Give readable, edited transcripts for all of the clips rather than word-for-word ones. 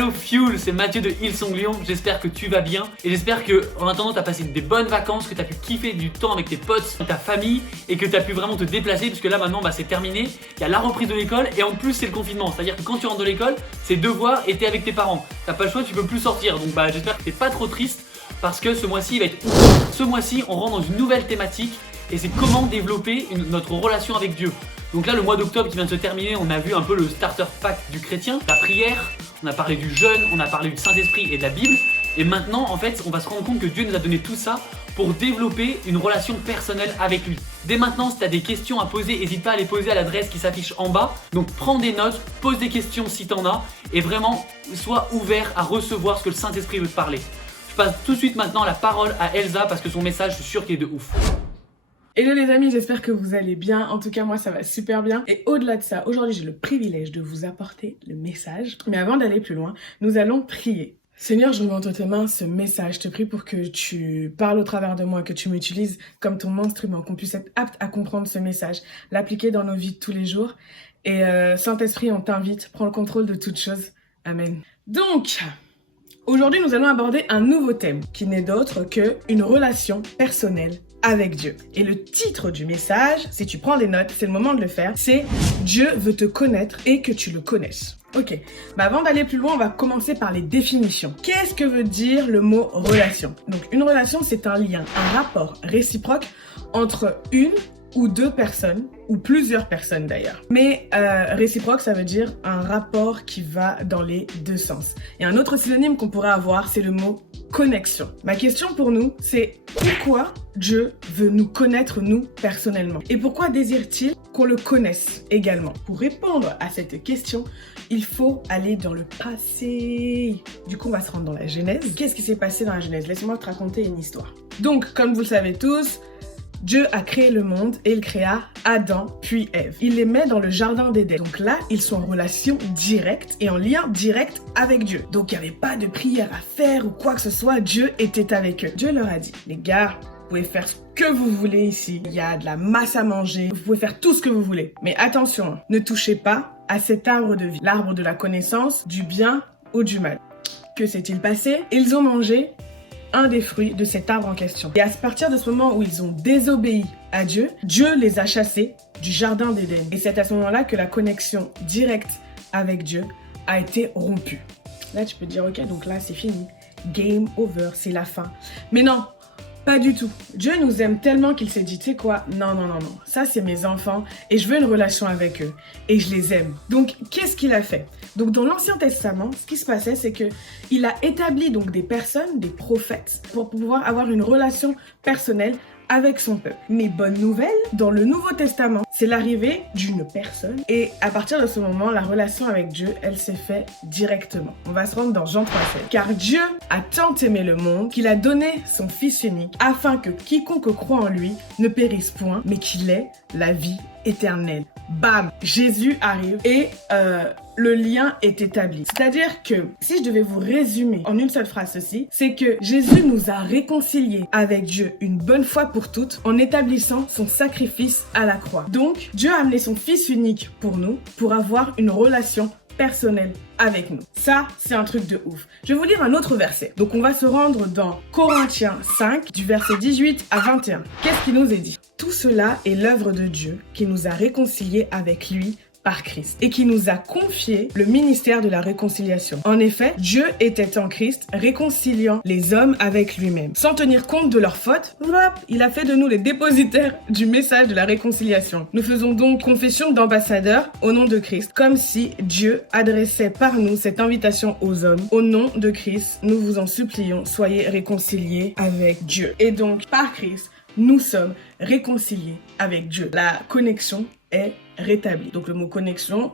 Hello Fuel, c'est Mathieu de Hillsong-Lyon, j'espère que tu vas bien et j'espère que en attendant t'as passé des bonnes vacances, que t'as pu kiffer du temps avec tes potes, ta famille et que t'as pu vraiment te déplacer parce que là maintenant c'est terminé, il y a la reprise de l'école et en plus c'est le confinement, c'est à dire que quand tu rentres de l'école c'est devoir et t'es avec tes parents, t'as pas le choix, tu peux plus sortir donc j'espère que t'es pas trop triste parce que ce mois-ci il va être ouf. Ce mois-ci on rentre dans une nouvelle thématique et c'est comment développer notre relation avec Dieu. Donc là le mois d'octobre qui vient de se terminer, on a vu un peu le starter pack du chrétien, la prière, on a parlé du jeûne, on a parlé du Saint-Esprit et de la Bible. Et maintenant en fait on va se rendre compte que Dieu nous a donné tout ça pour développer une relation personnelle avec lui. Dès maintenant si tu as des questions à poser, n'hésite pas à les poser à l'adresse qui s'affiche en bas. Donc prends des notes, pose des questions si tu en as et vraiment sois ouvert à recevoir ce que le Saint-Esprit veut te parler. Je passe tout de suite maintenant la parole à Elsa parce que son message je suis sûr qu'il est de ouf. Hello les amis, j'espère que vous allez bien. En tout cas, moi ça va super bien. Et au-delà de ça, aujourd'hui j'ai le privilège de vous apporter le message. Mais avant d'aller plus loin, nous allons prier. Seigneur, je remets entre tes mains ce message. Je te prie pour que tu parles au travers de moi, que tu m'utilises comme ton instrument, qu'on puisse être apte à comprendre ce message, l'appliquer dans nos vies de tous les jours. Et Saint-Esprit, on t'invite, prends le contrôle de toutes choses. Amen. Donc, aujourd'hui nous allons aborder un nouveau thème qui n'est d'autre qu'une relation personnelle avec Dieu. Et le titre du message, si tu prends des notes, c'est le moment de le faire, c'est « Dieu veut te connaître et que tu le connaisses ». Ok, avant d'aller plus loin, on va commencer par les définitions. Qu'est-ce que veut dire le mot relation? Donc une relation, c'est un lien, un rapport réciproque entre une ou deux personnes, ou plusieurs personnes d'ailleurs. Mais réciproque, ça veut dire un rapport qui va dans les deux sens. Et un autre synonyme qu'on pourrait avoir, c'est le mot connexion. Ma question pour nous, c'est pourquoi Dieu veut nous connaître, nous, personnellement? Et pourquoi désire-t-il qu'on le connaisse également? Pour répondre à cette question, il faut aller dans le passé. Du coup, on va se rendre dans la Genèse. Qu'est-ce qui s'est passé dans la Genèse? Laissez-moi te raconter une histoire. Donc, comme vous le savez tous, Dieu a créé le monde et il créa Adam puis Ève. Il les met dans le jardin d'Éden. Donc là, ils sont en relation directe et en lien direct avec Dieu. Donc il n'y avait pas de prière à faire ou quoi que ce soit. Dieu était avec eux. Dieu leur a dit, les gars, vous pouvez faire ce que vous voulez ici. Il y a de la masse à manger. Vous pouvez faire tout ce que vous voulez. Mais attention, ne touchez pas à cet arbre de vie. L'arbre de la connaissance, du bien ou du mal. Que s'est-il passé? Ils ont mangé un des fruits de cet arbre en question. Et à partir de ce moment où ils ont désobéi à Dieu, Dieu les a chassés du jardin d'Éden. Et c'est à ce moment-là que la connexion directe avec Dieu a été rompue. Là, tu peux te dire, ok, donc là, c'est fini. Game over, c'est la fin. Mais non, pas du tout. Dieu nous aime tellement qu'il s'est dit, tu sais quoi, non, ça c'est mes enfants et je veux une relation avec eux et je les aime. Donc, qu'est-ce qu'il a fait? Donc, dans l'Ancien Testament, ce qui se passait, c'est que il a établi donc des personnes, des prophètes, pour pouvoir avoir une relation personnelle avec son peuple. Mais bonne nouvelle, dans le Nouveau Testament, c'est l'arrivée d'une personne et à partir de ce moment, la relation avec Dieu, elle s'est faite directement. On va se rendre dans Jean 3,7. Car Dieu a tant aimé le monde qu'il a donné son Fils unique afin que quiconque croit en lui ne périsse point, mais qu'il ait la vie éternelle. Bam! Jésus arrive et le lien est établi. C'est-à-dire que, si je devais vous résumer en une seule phrase ceci, c'est que Jésus nous a réconciliés avec Dieu une bonne fois pour toutes en établissant son sacrifice à la croix. Donc, Dieu a amené son Fils unique pour nous, pour avoir une relation personnelle avec nous. Ça, c'est un truc de ouf. Je vais vous lire un autre verset. Donc, on va se rendre dans Corinthiens 5, du verset 18 à 21. Qu'est-ce qui nous est dit? Tout cela est l'œuvre de Dieu qui nous a réconciliés avec lui par Christ et qui nous a confié le ministère de la réconciliation. En effet, Dieu était en Christ réconciliant les hommes avec lui-même. Sans tenir compte de leurs fautes, il a fait de nous les dépositaires du message de la réconciliation. Nous faisons donc confession d'ambassadeurs au nom de Christ, comme si Dieu adressait par nous cette invitation aux hommes. Au nom de Christ, nous vous en supplions, soyez réconciliés avec Dieu. Et donc, par Christ, nous sommes réconciliés avec Dieu. La connexion est rétablie. Donc le mot connexion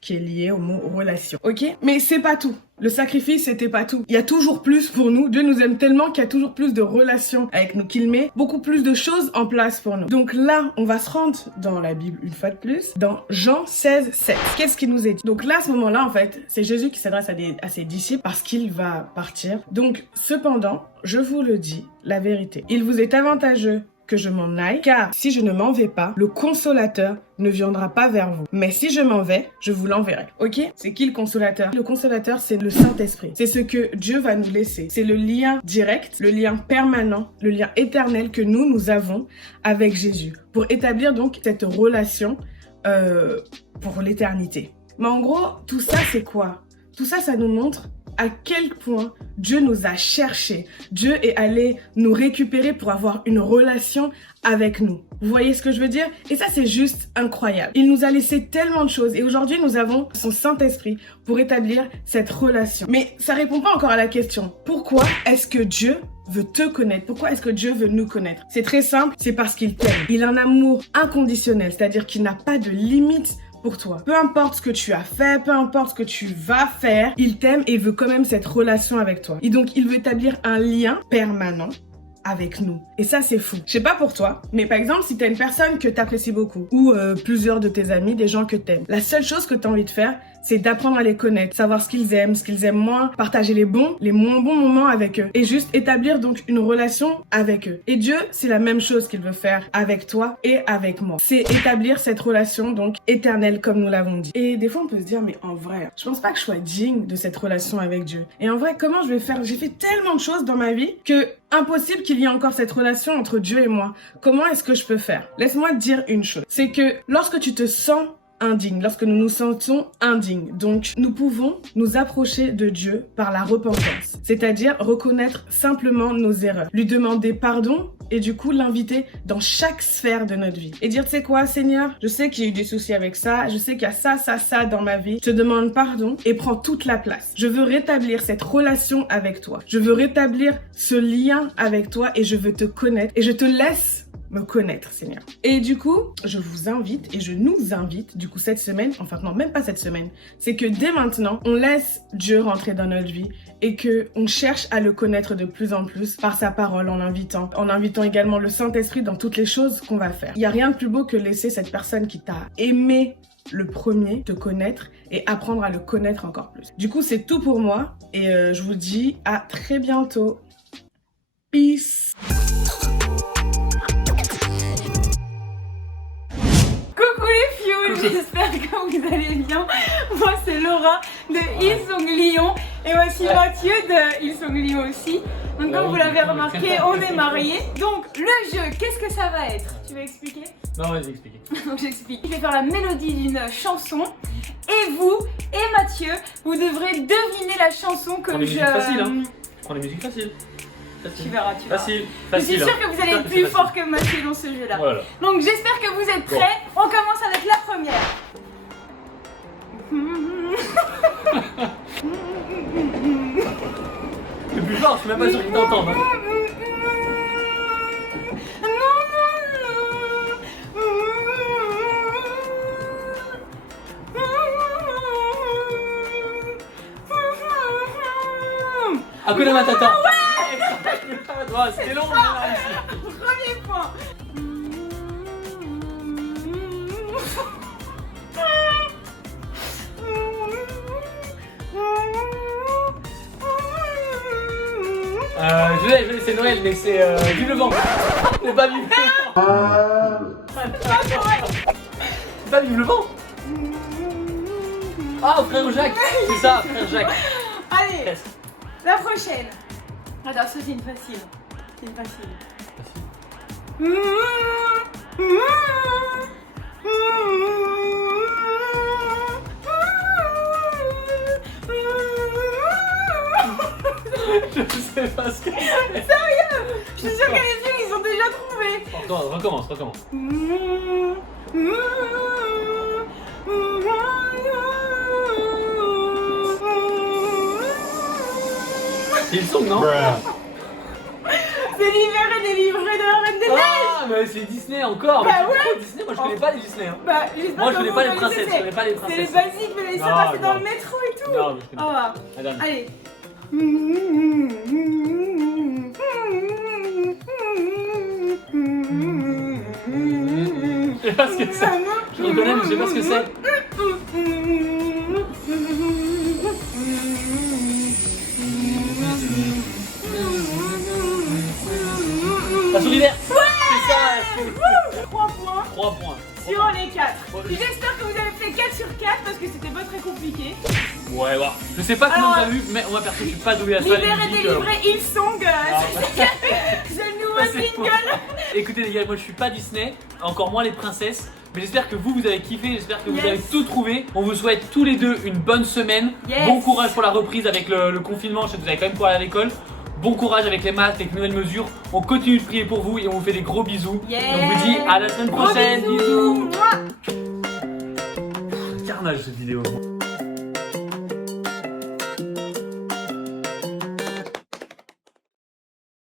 qui est lié au mot relation. Ok? Mais c'est pas tout. Le sacrifice, c'était pas tout. Il y a toujours plus pour nous. Dieu nous aime tellement qu'il y a toujours plus de relations avec nous, qu'il met beaucoup plus de choses en place pour nous. Donc là, on va se rendre dans la Bible une fois de plus, dans Jean 16, 7. Qu'est-ce qu'il nous est dit? Donc là, à ce moment-là, en fait, c'est Jésus qui s'adresse à ses disciples parce qu'il va partir. Donc, cependant, je vous le dis, la vérité. Il vous est avantageux que je m'en aille, car si je ne m'en vais pas, le consolateur ne viendra pas vers vous. Mais si je m'en vais, je vous l'enverrai. Ok? C'est qui le consolateur? Le consolateur, c'est le Saint-Esprit. C'est ce que Dieu va nous laisser. C'est le lien direct, le lien permanent, le lien éternel que nous avons avec Jésus. Pour établir donc cette relation pour l'éternité. Mais en gros, tout ça, c'est quoi? Tout ça, ça nous montre à quel point Dieu nous a cherchés. Dieu est allé nous récupérer pour avoir une relation avec nous. Vous voyez ce que je veux dire? Et ça, c'est juste incroyable. Il nous a laissé tellement de choses et aujourd'hui, nous avons son Saint-Esprit pour établir cette relation. Mais ça répond pas encore à la question. Pourquoi est-ce que Dieu veut te connaître? Pourquoi est-ce que Dieu veut nous connaître? C'est très simple, c'est parce qu'il t'aime. Il a un amour inconditionnel, c'est-à-dire qu'il n'a pas de limite pour toi. Peu importe ce que tu as fait, peu importe ce que tu vas faire, il t'aime et veut quand même cette relation avec toi. Et donc, il veut établir un lien permanent avec nous. Et ça, c'est fou. Je sais pas pour toi, mais par exemple, si t'as une personne que t'apprécies beaucoup, ou plusieurs de tes amis, des gens que t'aimes, la seule chose que t'as envie de faire, c'est d'apprendre à les connaître, savoir ce qu'ils aiment moins, partager les bons, les moins bons moments avec eux, et juste établir donc une relation avec eux. Et Dieu, c'est la même chose qu'il veut faire avec toi et avec moi. C'est établir cette relation donc éternelle, comme nous l'avons dit. Et des fois, on peut se dire, mais en vrai, je pense pas que je sois digne de cette relation avec Dieu. Et en vrai, comment je vais faire? J'ai fait tellement de choses dans ma vie que impossible qu'il y ait encore cette relation entre Dieu et moi. Comment est-ce que je peux faire? Laisse-moi te dire une chose. C'est que lorsque tu te sens indigne, lorsque nous nous sentons indignes, donc nous pouvons nous approcher de Dieu par la repentance, c'est-à-dire reconnaître simplement nos erreurs, lui demander pardon et du coup l'inviter dans chaque sphère de notre vie et dire, tu sais quoi, Seigneur, je sais qu'il y a eu des soucis avec ça, je sais qu'il y a ça dans ma vie, je te demande pardon et prends toute la place. Je veux rétablir cette relation avec toi, je veux rétablir ce lien avec toi et je veux te connaître et je te laisse me connaître, Seigneur. Et du coup, je vous invite et je nous invite, du coup, cette semaine, enfin non, même pas cette semaine, c'est que dès maintenant, on laisse Dieu rentrer dans notre vie et que on cherche à le connaître de plus en plus par sa parole, en invitant également le Saint-Esprit dans toutes les choses qu'on va faire. Il n'y a rien de plus beau que laisser cette personne qui t'a aimé le premier te connaître et apprendre à le connaître encore plus. Du coup, c'est tout pour moi et je vous dis à très bientôt. Peace. J'espère que vous allez bien. Moi c'est Laura de Hillsong Lyon et voici Mathieu de Hillsong Lyon aussi. Donc comme vous l'avez remarqué, on est mariés. Donc le jeu, qu'est-ce que ça va être? Tu vas expliquer? Non, vas-y, explique. Donc j'explique. Je vais faire la mélodie d'une chanson et vous et Mathieu, vous devrez deviner la chanson que Prends les musiques faciles, hein. Prends les musiques faciles. Tu verras, tu verras. Facile. Je suis sûre que vous allez être plus fort que Mathieu dans ce jeu-là. Voilà. Donc j'espère que vous êtes prêts. On commence avec la première. C'est plus fort, je suis même pas sûr qu'ils t'entendent. Hein. Hakuna Matata. Ouais, c'était long, Premier point. Je l'ai, c'est Noël, mais c'est Vive le vent. C'est pas Vive le vent. C'est pas Vive le vent. Ah, frère Jacques. C'est ça, frère Jacques. Allez, Presque. la prochaine. Attends, ça c'est une facile. C'est une facile. Je sais pas ce que c'est. Sérieux? Je suis sûre que les filles ils ont déjà trouvé. Recommence. C'est le son, non? C'est libéré, délivré de la Reine des Neiges. Ah, mais c'est Disney encore. Bah Mais ouais. trop Disney, moi je connais pas les Disney. Hein. Bah, j'espère Moi je que connais vous pas les connaissez, princesses, je connais pas les C'est les princesses. basiques, mais ça Non, passait dans non. le métro et tout. Non, mais je connais Oh, pas. La dernière. allez. Je sais pas ce que c'est. Je reconnais, mais je sais pas ce que c'est. La souris verte. C'est ça, 3 points 3 points. sur les 4. Ouais. J'espère que vous avez fait 4 sur 4 parce que c'était pas très compliqué. Ouais, ouais. Je sais pas comment Alors, t'as vu, mais moi perso, je suis pas doué à ça. les Libéré, musiques, délivré, Hillsong, c'est le nouveau ça, c'est single. Écoutez les gars, moi je suis pas Disney, encore moins les princesses. Mais j'espère que vous avez kiffé, j'espère que vous Yes. avez tout trouvé. On vous souhaite tous les deux une bonne semaine. Yes. Bon courage pour la reprise avec le confinement, je sais que vous allez quand même pouvoir aller à l'école. Bon courage avec les masques, avec les nouvelles mesures. On continue de prier pour vous et on vous fait des gros bisous. Yes. Et on vous dit à la semaine Gros prochaine. bisous. Mouah. Carnage cette vidéo.